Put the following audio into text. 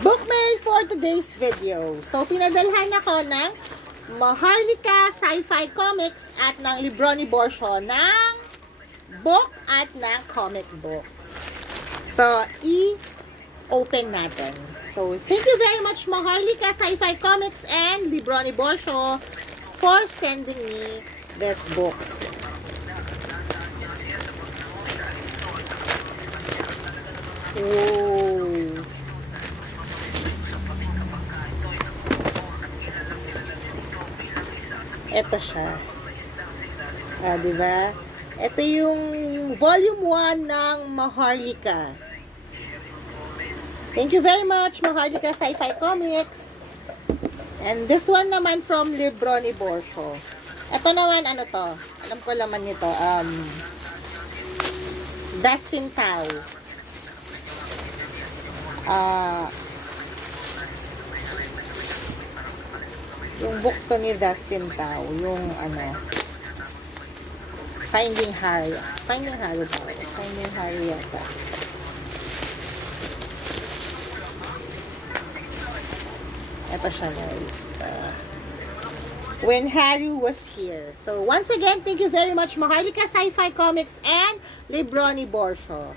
Bookmail for today's video. So, pinadalhan ako ng Maharlika Sci-Fi Comics at ng Libro ni Borsho ng book at ng comic book. So, i-open natin. So, thank you very much Maharlika Sci-Fi Comics and Libro ni Borsho for sending me these books. Oh. Ito siya. Diba? Ito yung volume 1 ng Maharlika. Thank you very much, Maharlika Sci-Fi Comics. And this one naman from Libro ni Borsho. Ito naman, ano to? Alam ko laman nito. Dustin Tao. Yung book to ni Dustin Tao, yung Finding Harry. Finding Harry ba? Finding Harry yata. Ito siya guys. When Harry Was Here. So once again, thank you very much Maharlika Sci-Fi Comics and Libro ni Borsho.